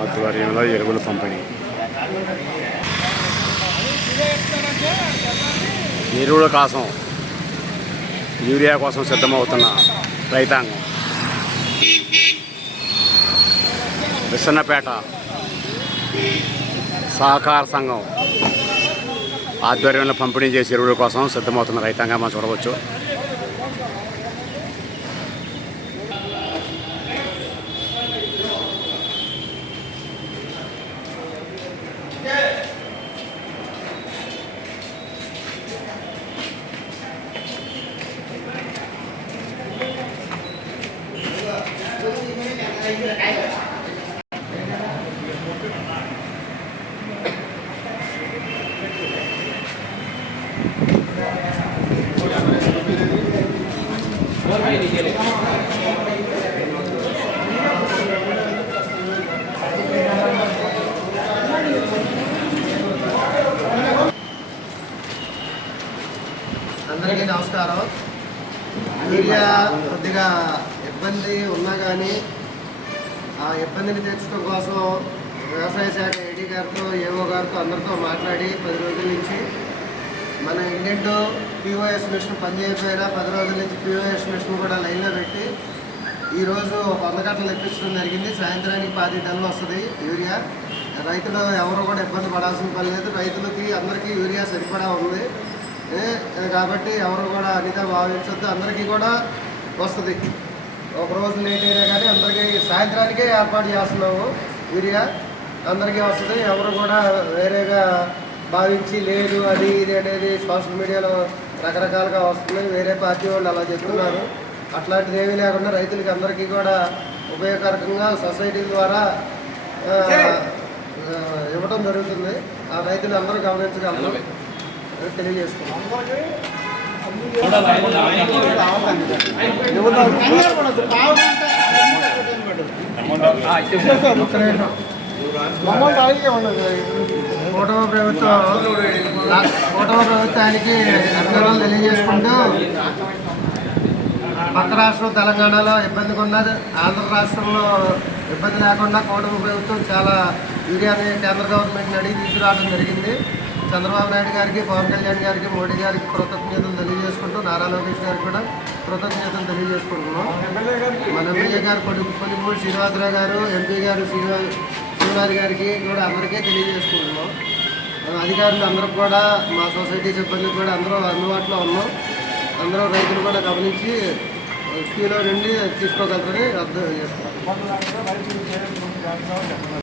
ఆధ్వర్యంలో ఎరువుల పంపిణీ. ఎరువుల కోసం యూరియా కోసం సిద్ధమవుతున్న రైతాంగం. విసన్నపేట సహకార సంఘం ఆధ్వర్యంలో పంపిణీ చేసే ఎరువుల కోసం సిద్ధమవుతున్న రైతాంగం మనం చూడవచ్చు. అందరికీ నమస్కారం. మీడియా కొద్దిగా ఇబ్బంది ఉన్నా కానీ ఆ ఇబ్బందిని తీర్చడం కోసం వ్యవసాయ శాఖ ఏడీ గారితో ఏఓ గారితో అందరితో మాట్లాడి పది రోజుల నుంచి మన ఇండియన్ పిఓఎస్ మిషన్ పనిచేయకపోయినా పది రోజుల నుంచి పిఓఎస్ మిషన్ కూడా లైన్లో పెట్టి ఈరోజు వంద గంటలు తెప్పించడం జరిగింది. సాయంత్రానికి పాతి టన్నులు వస్తుంది యూరియా. రైతులు ఎవరు కూడా ఇబ్బంది పడాల్సిన పని లేదు. రైతులకి అందరికీ యూరియా సరిపడా ఉంది. కాబట్టి ఎవరు కూడా అనిగా భావించొద్దు. అందరికీ కూడా వస్తుంది. ఒక రోజు లేట్ అయినా కానీ అందరికీ సాయంత్రానికే ఏర్పాటు చేస్తున్నాము. యూరియా అందరికీ వస్తుంది. ఎవరు కూడా వేరేగా భావించి లేదు అది ఇది అనేది సోషల్ మీడియాలో రకరకాలుగా వస్తున్నాయి వేరే పార్టీ వాళ్ళు అలా చెప్తున్నారు. అట్లాంటిది ఏమీ లేకుండా రైతులకి అందరికీ కూడా ఉపయోగకరంగా సొసైటీ ద్వారా ఇవ్వడం జరుగుతుంది. ఆ రైతులు అందరూ గమనించగలరు తెలియజేస్తున్నాం. కూటమి ప్రభుత్వం కూటమి ప్రభుత్వానికి అభినందనలు తెలియజేసుకుంటూ పక్క రాష్ట్రం తెలంగాణలో ఇబ్బందిగా ఉన్నది ఆంధ్ర రాష్ట్రంలో ఇబ్బంది లేకుండా కూటమి ప్రభుత్వం చాలా యూరియాని కేంద్ర గవర్నమెంట్ని అడిగి తీసుకురావడం జరిగింది. చంద్రబాబు నాయుడు గారికి పవన్ కళ్యాణ్ గారికి మోడీ గారికి కృతజ్ఞతలు తెలియజేసుకుంటూ నారా లోకేష్ గారికి కూడా కృతజ్ఞతలు తెలియజేసుకుంటున్నాం. మన ఎమ్మెల్యే గారు కొన్ని కొన్నిమూడు శ్రీనివాసరావు గారు ఎంపీ గారు శ్రీనివాస్ శివనాథ్ గారికి కూడా అందరికీ తెలియజేసుకుంటున్నాం. అధికారులు అందరూ కూడా మా సొసైటీ సిబ్బంది కూడా అందరూ అందుబాటులో ఉన్నాం. అందరూ రైతులు కూడా గమనించి క్యూలో నుండి తీసుకోగలరని అర్థం చేస్తున్నాం